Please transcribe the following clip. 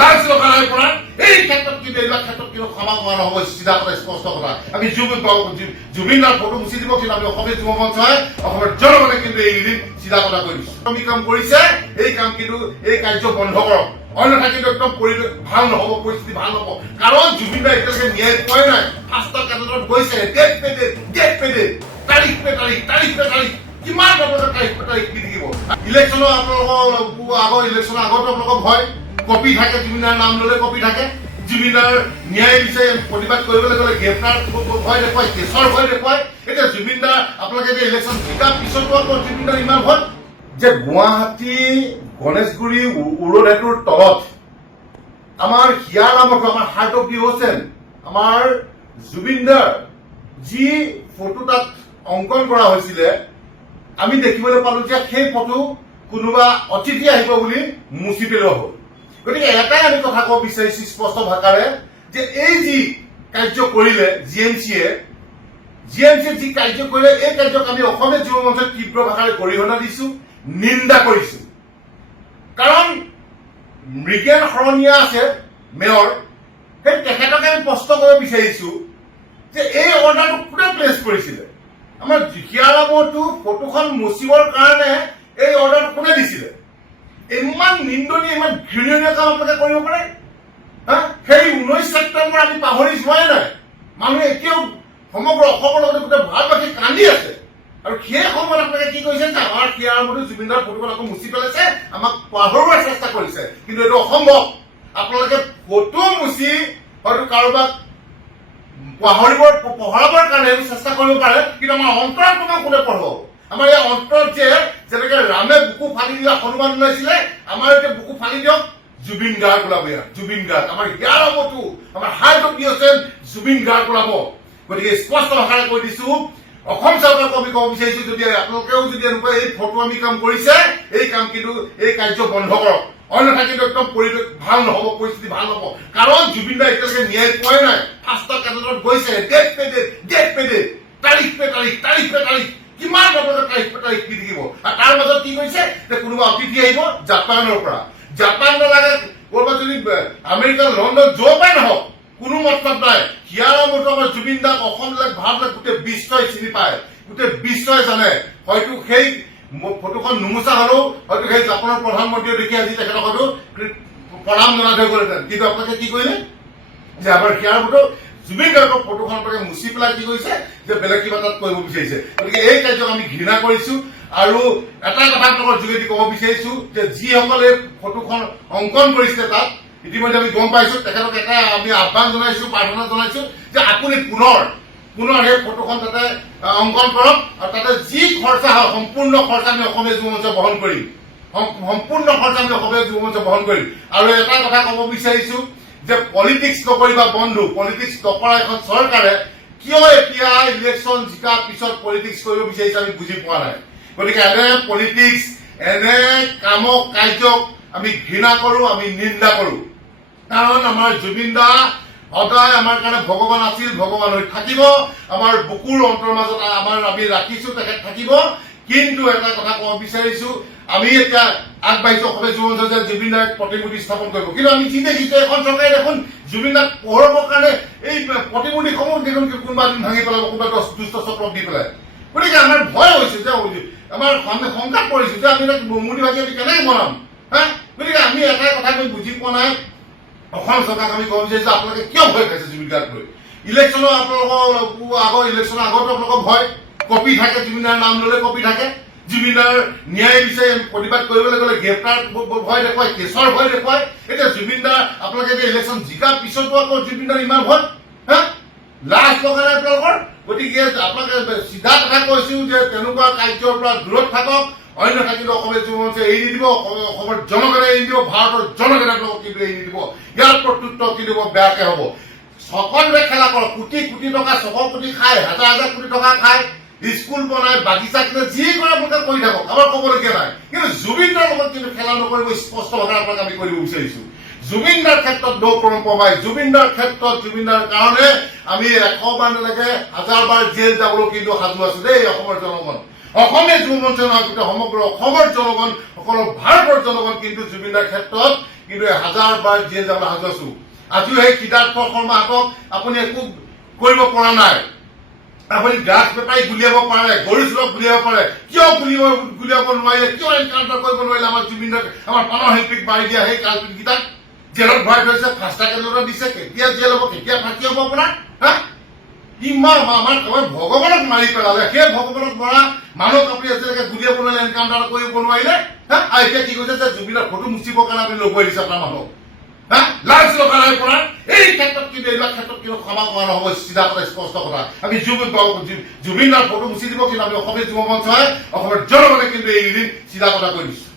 লাজ লগা নাই পৰা এই ক্ষেত্ৰত কিন্তু এইবিলাক ক্ষেত্ৰত কিন্তু ক্ষমা কৰা নহ'ব চিধা কথা স্পষ্ট কথা আমি জুবিন দাৰ ফটো মুচি দিব কিন্তু আমি অসমীয়া যুৱ মঞ্চই অসমৰ জনগণে কিন্তু এইকেইদিন চিধা কথা কৈ দিছো আমি কাম কৰিছে এই কাম কিন্তু এই কাৰ্য বন্ধ কৰক অন্যথা কিন্তু একদম পৰিৱেশ ভাল নহ'ব পৰিস্থিতি ভাল নহ'ব কাৰণ জুবিন দাই এতিয়ালৈকে ন্যায় পোৱাই নাই 5টা কেন্দ্ৰত গৈছে ডেট পে ডেট তাৰিখ পে তাৰিখ কিমান বছৰ তাৰিখ কি থাকিব ইলেকশ্যনৰ আপোনালোকৰ আগৰ ইলেকশ্যনৰ আগতো আপোনালোকৰ ভয় কপি থাকে জুবিনাৰ নাম ল'লে কপি থাকে জুবিনাৰ ন্যায় বিচাৰি প্ৰতিবাদ কৰিবলৈ গ'লে গ্ৰেপ্তাৰ ভয় দেখুৱাই কেছৰ ভয় দেখুৱাই এতিয়া জুবিনদাৰ আপোনালোকে যে ইলেকশ্যন জিকাৰ পিছতো আকৌ জুবিনদাৰ ইমান ভয় যে গুৱাহাটী গণেশগুৰি উৰণেটোৰ তলত আমাৰ হিয়াৰ নামতো আমাৰ হাৰ্ট অফ দি হোসেন আমাৰ জুবিনদাৰ যি ফটো তাত অংকন কৰা হৈছিলে আমি দেখিবলৈ পালো যে সেই ফটো কোনোবা অতিথি আহিব বুলি মুচি পেলোৱা হ'ল গতিকে এটাই আমি কথা ক'ব বিচাৰিছো স্পষ্ট ভাষাৰে যে এই যি কাৰ্য কৰিলে জি এম চিয়ে যি কাৰ্য কৰিলে এই কাৰ্যক আমি অসমীয়া যুৱ মঞ্চৰ তীব্ৰ ভাষাৰে গৰিহণা দিছো নিন্দা কৰিছো কাৰণ মৃগেন শৰণীয়া আছে মেয়ৰ সেই তেখেতকে আমি প্ৰশ্ন কৰিব বিচাৰিছো যে এই অৰ্ডাৰটো কোনে প্লেচ কৰিছিলে আমাৰ জিকিয়াৰাবতো ফটোখন মুচিবৰ কাৰণে এই অৰ্ডাৰটো কোনে দিছিলে ইমান নিন্দনীয় ইমান ঘৃণনীয় কাম আপোনালোকে কৰিব পাৰে সেই 19 ছেপ্টেম্বৰ আমি পাহৰি যোৱাই নাই মানুহে এতিয়াও সমগ্ৰ অসমৰ লগতে গোটেই ভাৰতবাসী কান্দি আছে আৰু সেই সময়ত আপোনালোকে কি কৰিছে যে আমাৰ হিয়াৰাবতো জুবিনদাৰ ফটোখন আকৌ মুচি পেলাইছে আমাক পাহৰুৱাৰ চেষ্টা কৰিছে কিন্তু এইটো অসম্ভৱ আপোনালোকে ফটো মুচি হয়তো কাৰোবাক পঢ়াবৰ কাৰণে চেষ্টা কৰিব পাৰে কিন্তু আমাৰ অন্তৰত তোমাক কোনে পঢ়াব আমাৰ এই অন্তৰত যে যেনেকে ৰামে বুকু ফালি দিয়া হনুমান ওলাইছিলে আমাৰ এতিয়া বুকু ফালি দিয়ক জুবিন গাৰ্গ ওলাব ইয়াত জুবিন গাৰ্গ আমাৰ হিয়াৰাবতো আমাৰ heart of the Hussain Zubeen Garg ওলাব গতিকে স্পষ্ট ভাষাৰে কৈ দিছো অসম চৰকাৰক আমি ক'ব বিচাৰিছো যদি আপোনালোকেও যদি এনেকুৱা এই ফটো আমি কাম কৰিছে এই কাম কিন্তু এই কাৰ্য বন্ধ কৰক অন্যথা কিন্তু একদম পৰিৱেশ ভাল নহ'ব পৰিস্থিতি ভাল নহ'ব কাৰণ জুবিন দাই এতিয়ালৈকে ন্যায় পোৱাই নাই 5টা কেন্দ্ৰত গৈছে ডেট পে ডেট তাৰিখ পে তাৰিখ কিমান বছৰ তাৰিখ কি থাকিব আৰু তাৰ মাজত কি কৈছে যে কোনোবা অতিথি আহিব জাপানৰ পৰা জাপান নালাগে ক'ৰবাত যদি আমেৰিকা লণ্ডন য'ৰ পৰাই নহওক কোনো মতলব নাই হিয়াৰাবতো আমাৰ জুবিন দাক অসমলৈ ভাৰতলৈ গোটেই বিশ্বই চিনি পায় গোটেই বিশ্বই জানে হয়তো সেই ফটোখন নুমুচা হলেও হয়তো সেই জাপানৰ প্ৰধানমন্ত্ৰীয়ে দেখি আজি তেখেতক হয়তো প্ৰণাম জনাই থৈ গ'লেহেঁতেন কিন্তু আপোনালোকে কি কৰিলে যে আমাৰ হিয়াৰাবতো জুবিন গাৰ্গৰ ফটোখন আপোনালোকে মুচি পেলাই কি কৰিছে যে বেলেগ কিবা তাত কৰিব বিচাৰিছে গতিকে এই কাৰ্যক আমি ঘৃণা কৰিছো আৰু এটা কথা আপোনালোকৰ যোগেদি ক'ব বিচাৰিছো যে যিসকলে ফটোখন অংকন কৰিছে তাত ইতিমধ্যে আমি গম পাইছো তেখেতক এটা আমি আহ্বান জনাইছো প্ৰাৰ্থনা জনাইছো যে আপুনি পুনৰ সেই ফটোখন তাতে অংকন কৰক আৰু তাতে যি খৰচা হয় সম্পূৰ্ণ খৰচা আমি অসমীয়া যুৱ মঞ্চ বহন কৰিম সম্পূৰ্ণ খৰচা আমি অসমীয়া যুৱ মঞ্চ বহন কৰিম আৰু এটা কথা ক'ব বিচাৰিছো যে পলিটিক্স নকৰিবা বন্ধু পলিটিক্স নকৰা এখন চৰকাৰে কিয় এতিয়া ইলেকশ্যন জিকাৰ পিছত পলিটিক্স কৰিব বিচাৰিছে আমি বুজি পোৱা নাই গতিকে এনে পলিটিক্স এনে কামক কাৰ্যক আমি ঘৃণা কৰো আমি নিন্দা কৰো কাৰণ আমাৰ জুবিন দা সদায় আমাৰ কাৰণে ভগৱান আছিল ভগৱান হৈ থাকিব আমাৰ বুকুৰ অন্তৰ মাজত আমি ৰাখিছো তেখেত থাকিব কিন্তু এটা কথা ক'ব বিচাৰিছো আমি এতিয়া আগবাঢ়িছো অসমীয়া যুৱ মঞ্চ যে জুবিন দাক প্ৰতিমূৰ্তি স্থাপন কৰিব কিন্তু আমি যি দেখিছো এখন চৰকাৰে দেখোন জুবিন দাক পোহৰাবৰ কাৰণে এই প্ৰতিমূৰ্তিসমূহ দেখোন কোনোবা দিন ভাঙি পেলাব কোনোবা দুষ্ট চক্ৰক দি পেলাই গতিকে আমাৰ ভয় হৈছে যে আমাৰ শংকাত পৰিছো যে আমি মূৰ্তি ভাঙি আমি কেনেকৈ বনাম গতিকে আমি এটাই কথা আমি বুজি পোৱা নাই অসম চৰকাৰক আমি ক'ব বিচাৰিছো আপোনালোকে কিয় ভয় খাইছে জুবিন গাৰ্গ লৈ ইলেকশ্যনৰ আপোনালোকৰ আগৰ ইলেকশ্যনৰ আগতো আপোনালোকৰ ভয় কপি থাকে জুবিনাৰ নাম ল'লে কপি থাকে জুবিনাৰ ন্যায় বিচাৰি প্ৰতিবাদ কৰিবলৈ গ'লে গ্ৰেপ্তাৰ ভয় দেখুৱাই কেছৰ ভয় দেখুৱাই এতিয়া জুবিনদাৰ আপোনালোকে যে ইলেকশ্যন জিকাৰ পিছতো আকৌ জুবিনদাৰ ইমান ভয় লাজ লগা নাই আপোনালোকৰ গতিকে আপোনালোকে চিধা কথা কৈছো যে তেনেকুৱা কাৰ্যৰ পৰা দূৰত থাকক অন্যথা কিন্তু অসমীয়া যুৱ মঞ্চে এৰি নিদিব অসমৰ জনগণে এৰি দিব ভাৰতৰ জনগণে আপোনালোকক কিন্তু এৰি নিদিব ইয়াৰ প্ৰত্যুত্তৰ কিন্তু বেয়াকে হ'ব সকলোৱে খেলা কৰক কোটি কোটি টকা 600 কোটি খায় হাজাৰ হাজাৰ কোটি টকা খায় স্কুল বনায় বাগিচা কিনে যি কৰে আপোনালোকে কৰি থাকক আমাৰ ক'বলগীয়া নাই কিন্তু জুবিনদাৰ লগত কিন্তু খেলা নকৰিব স্পষ্ট ভাষাৰে আপোনাক আমি কৰিব বিচাৰিছো জুবিনদাৰ ক্ষেত্ৰত নো কম্প্ৰমাইজ জুবিনদাৰ ক্ষেত্ৰত জুবিনদাৰ কাৰণে আমি 100 বাৰ নালাগে 1000 বাৰ জেল যাবলৈ কিন্তু সাজু আছো দেই অসমৰ জনগণ অসমীয়া যুৱ মঞ্চৰ নহয়, গোটেই সমগ্ৰ অসমৰ জনগণ, সকলো ভাৰতৰ জনগণ কিন্তু জুবিন দাৰ ক্ষেত্ৰত কিন্তু 1000বাৰ জেল যাবলৈ সাজু আছো। আজিও সেই সিদ্ধাৰ্থ শৰ্মাহঁতক আপুনি একো কৰিব পৰা নাই। আপুনি ড্ৰাগছ বেপাৰী গুলিয়াব পাৰে, গৰু চোৰক গুলিয়াব পাৰে, কিয় গুলিয়াব নোৱাৰিলে, কিয় এনকাউণ্টাৰ কৰিব নোৱাৰিলে আমাৰ জুবিন দাক, আমাৰ প্ৰাণৰ শিল্পীক মাৰি দিয়া সেই কালপিতকেইটাক জেলত ভৰাই থৈছে, ফাষ্ট ট্ৰেক এজনত দিছে। কেতিয়া জেল হ'ব, কেতিয়া ফাঁচি হ'ব আপোনাৰ? হা, ইমান আমাৰ ভগৱানক মাৰি পেলালে। সেই ভগৱানক মৰা মানুহক আপুনি আজিলৈকে গুলিয়াব নোৱাৰিলে, এনকাউণ্টাৰ কৰিব নোৱাৰিলে। হা, আৰু এতিয়া কি কৈছে যে জুবিনৰ ফটো মুচিবৰ কাৰণে আপুনি লগুৱাই দিছে আপোনাৰ মানুহক। হা, লাজ লগা নাই পৰা। এই ক্ষেত্ৰত কিন্তু এইবিলাক ক্ষেত্ৰত কিন্তু ক্ষমা কৰা নহ'ব, চিধা কথা, স্পষ্ট কথা। আমি জুবিন দাৰ ফটো মুচি দিব, কিন্তু আমি অসমীয়া যুৱ মঞ্চই, অসমৰ জনগণে কিন্তু এইকেইদিন চিধা কথা কৈ দিছো।